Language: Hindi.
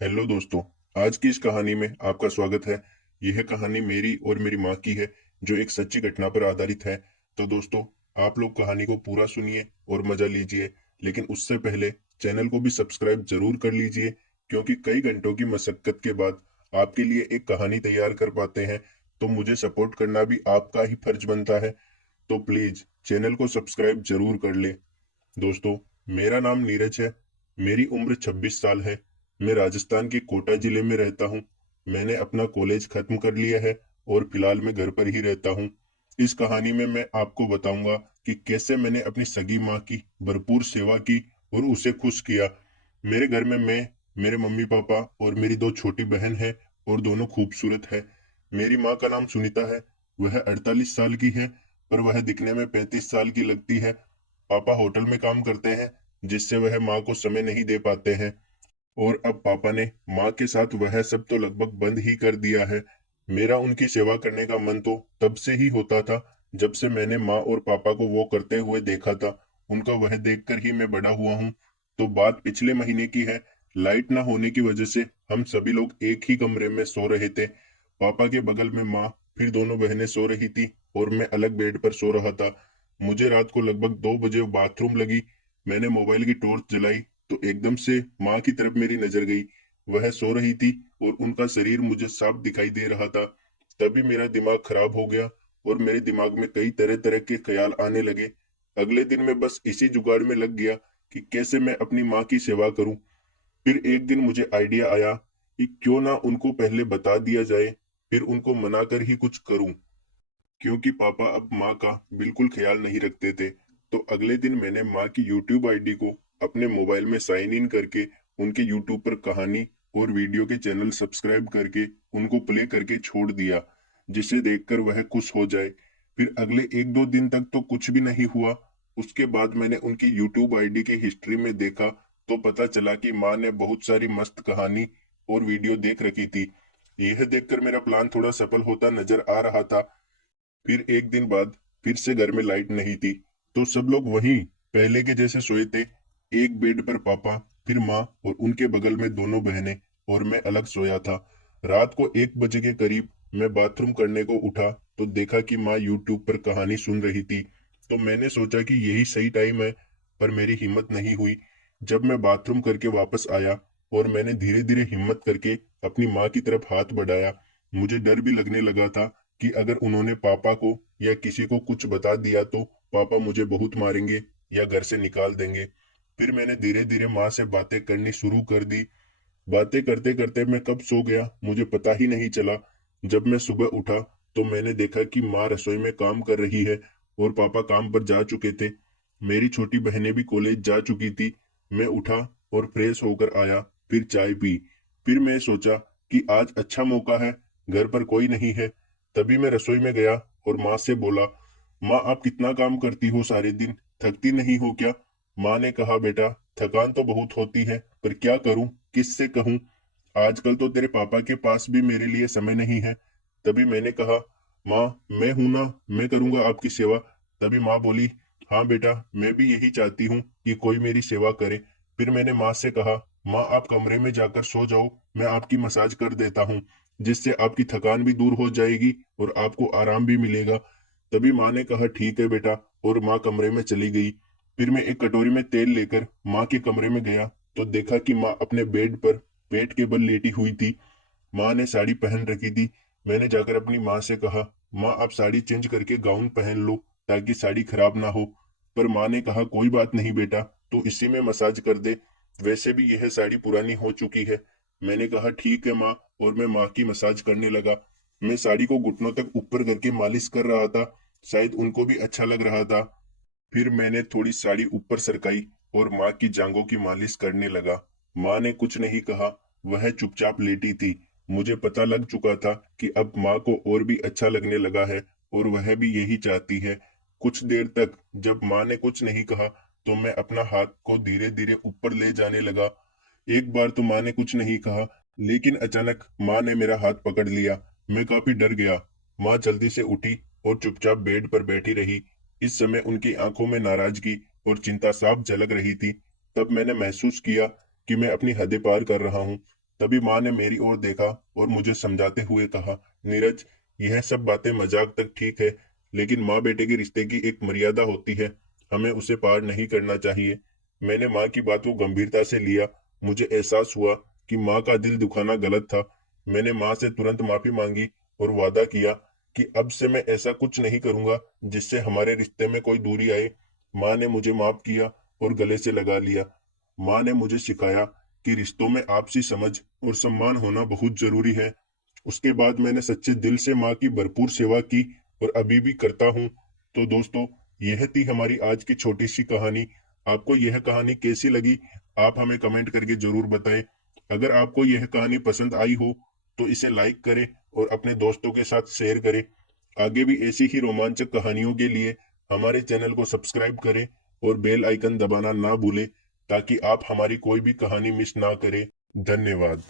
हेलो दोस्तों। आज की इस कहानी में आपका स्वागत है। यह कहानी मेरी और मेरी माँ की है, जो एक सच्ची घटना पर आधारित है। तो दोस्तों, आप लोग कहानी को पूरा सुनिए और मजा लीजिए, लेकिन उससे पहले चैनल को भी सब्सक्राइब जरूर कर लीजिए, क्योंकि कई घंटों की मशक्कत के बाद आपके लिए एक कहानी तैयार कर पाते हैं, तो मुझे सपोर्ट करना भी आपका ही फर्ज बनता है। तो प्लीज चैनल को सब्सक्राइब जरूर कर ले। दोस्तों, मेरा नाम नीरज है। मेरी उम्र 26 साल है। मैं राजस्थान के कोटा जिले में रहता हूँ। मैंने अपना कॉलेज खत्म कर लिया है और फिलहाल मैं घर पर ही रहता हूँ। इस कहानी में मैं आपको बताऊंगा कि कैसे मैंने अपनी सगी माँ की भरपूर सेवा की और उसे खुश किया। मेरे घर में मैं, मेरे मम्मी पापा और मेरी दो छोटी बहन है, और दोनों खूबसूरत है। मेरी माँ का नाम सुनीता है। वह 48 साल की है, पर वह दिखने में 35 साल की लगती है। पापा होटल में काम करते हैं, जिससे वह माँ को समय नहीं दे पाते हैं। और अब पापा ने माँ के साथ वह सब तो लगभग बंद ही कर दिया है। मेरा उनकी सेवा करने का मन तो तब से ही होता था, जब से मैंने माँ और पापा को वो करते हुए देखा था। उनका वह देखकर ही मैं बड़ा हुआ हूँ। तो बात पिछले महीने की है। लाइट ना होने की वजह से हम सभी लोग एक ही कमरे में सो रहे थे। पापा के बगल में माँ, फिर दोनों बहनें सो रही थी, और मैं अलग बेड पर सो रहा था। मुझे रात को लगभग 2 बजे बाथरूम लगी। मैंने मोबाइल की टॉर्च जलाई, तो एकदम से माँ की तरफ मेरी नजर गई। वह सो रही थी और उनका शरीर मुझे साफ दिखाई दे रहा था। तभी मेरा दिमाग खराब हो गया और मेरे दिमाग में कई तरह तरह के ख्याल आने लगे। अगले दिन मैं बस इसी जुगाड़ में लग गया कि कैसे मैं अपनी माँ की सेवा करूं। फिर एक दिन मुझे आइडिया आया कि क्यों ना उनको पहले बता दिया जाए, फिर उनको मनाकर ही कुछ करूं, क्योंकि पापा अब माँ का बिल्कुल ख्याल नहीं रखते थे। तो अगले दिन मैंने माँ की यूट्यूब आईडी को अपने मोबाइल में साइन इन करके उनके यूट्यूब पर कहानी और वीडियो के चैनल सब्सक्राइब करके उनको प्ले करके छोड़ दिया, जिसे देखकर वह खुश हो जाए। फिर अगले 1-2 दिन तक तो कुछ भी नहीं हुआ। उसके बाद मैंने उनकी यूट्यूब आईडी की हिस्ट्री में देखा, तो पता चला कि माँ ने बहुत सारी मस्त कहानी और वीडियो देख रखी थी। यह देखकर मेरा प्लान थोड़ा सफल होता नजर आ रहा था। फिर एक दिन बाद फिर से घर में लाइट नहीं थी, तो सब लोग वहीं पहले के जैसे सोए थे। एक बेड पर पापा, फिर माँ और उनके बगल में दोनों बहनें, और मैं अलग सोया था। रात को 1 बजे के करीब मैं बाथरूम करने को उठा, तो देखा कि माँ यूट्यूब पर कहानी सुन रही थी। तो मैंने सोचा कि यही सही टाइम है, पर मेरी हिम्मत नहीं हुई। जब मैं बाथरूम करके वापस आया और मैंने धीरे धीरे हिम्मत करके अपनी माँ की तरफ हाथ बढ़ाया, मुझे डर भी लगने लगा था कि अगर उन्होंने पापा को या किसी को कुछ बता दिया तो पापा मुझे बहुत मारेंगे या घर से निकाल देंगे। फिर मैंने धीरे धीरे माँ से बातें करनी शुरू कर दी। बातें करते करते मैं कब सो गया मुझे पता ही नहीं चला। जब मैं सुबह उठा, तो मैंने देखा कि माँ रसोई में काम कर रही है और पापा काम पर जा चुके थे। मेरी छोटी बहनें भी कॉलेज जा चुकी थी। मैं उठा और फ्रेश होकर आया, फिर चाय पी। फिर मैं सोचा कि आज अच्छा मौका है, घर पर कोई नहीं है। तभी मैं रसोई में गया और माँ से बोला, माँ आप कितना काम करती हो सारे दिन, थकती नहीं हो क्या? माँ ने कहा, बेटा थकान तो बहुत होती है, पर क्या करूं, किससे कहूं? आजकल तो तेरे पापा के पास भी मेरे लिए समय नहीं है। तभी मैंने कहा, माँ मैं हूं ना, मैं करूंगा आपकी सेवा। तभी माँ बोली, हाँ बेटा, मैं भी यही चाहती हूँ कि कोई मेरी सेवा करे। फिर मैंने माँ से कहा, माँ आप कमरे में जाकर सो जाओ, मैं आपकी मसाज कर देता हूँ, जिससे आपकी थकान भी दूर हो जाएगी और आपको आराम भी मिलेगा। तभी माँ ने कहा, ठीक है बेटा, और माँ कमरे में चली गई। फिर मैं एक कटोरी में तेल लेकर माँ के कमरे में गया, तो देखा कि माँ अपने बेड पर पेट के बल लेटी हुई थी। माँ ने साड़ी पहन रखी थी। मैंने जाकर अपनी माँ से कहा, माँ आप साड़ी चेंज करके गाउन पहन लो, ताकि साड़ी खराब ना हो। पर माँ ने कहा, कोई बात नहीं बेटा, तू इसी में मसाज कर दे, वैसे भी यह साड़ी पुरानी हो चुकी है। मैंने कहा, ठीक है माँ, और मैं माँ की मसाज करने लगा। मैं साड़ी को घुटनों तक ऊपर करके मालिश कर रहा था, शायद उनको भी अच्छा लग रहा था। फिर मैंने थोड़ी साड़ी ऊपर सरकाई और माँ की जांघों की मालिश करने लगा। माँ ने कुछ नहीं कहा, वह चुपचाप लेटी थी। मुझे पता लग चुका था कि अब माँ को और भी अच्छा लगने लगा है, और वह भी यही चाहती है। कुछ देर तक जब माँ ने कुछ नहीं कहा, तो मैं अपना हाथ को धीरे धीरे ऊपर ले जाने लगा। एक बार तो माँ ने कुछ नहीं कहा, लेकिन अचानक माँ ने मेरा हाथ पकड़ लिया। मैं काफी डर गया। माँ जल्दी से उठी और चुपचाप बेड पर बैठी रही। इस समय उनकी आंखों में नाराजगी और चिंता साफ झलक रही थी। तब मैंने महसूस किया कि मैं अपनी हदें पार कर रहा हूँ। तभी माँ ने मेरी ओर देखा और मुझे समझाते हुए कहा, नीरज, यह सब बातें मजाक तक ठीक है, लेकिन माँ बेटे के रिश्ते की एक मर्यादा होती है, हमें उसे पार नहीं करना चाहिए। मैंने माँ की बात को गंभीरता से लिया। मुझे एहसास हुआ कि माँ का दिल दुखाना गलत था। मैंने माँ से तुरंत माफी मांगी और वादा किया कि अब से मैं ऐसा कुछ नहीं करूंगा जिससे हमारे रिश्ते में कोई दूरी आए। माँ ने मुझे माफ किया और गले से लगा लिया। माँ ने मुझे सिखाया कि रिश्तों में आपसी समझ और सम्मान होना बहुत जरूरी है। उसके बाद मैंने सच्चे दिल से माँ की भरपूर सेवा की और अभी भी करता हूँ। तो दोस्तों, यह थी हमारी आज की छोटी सी कहानी। आपको यह कहानी कैसी लगी, आप हमें कमेंट करके जरूर बताएं। अगर आपको यह कहानी पसंद आई हो तो इसे लाइक करें और अपने दोस्तों के साथ शेयर करें। आगे भी ऐसी ही रोमांचक कहानियों के लिए हमारे चैनल को सब्सक्राइब करें और बेल आइकन दबाना ना भूलें, ताकि आप हमारी कोई भी कहानी मिस ना करें। धन्यवाद।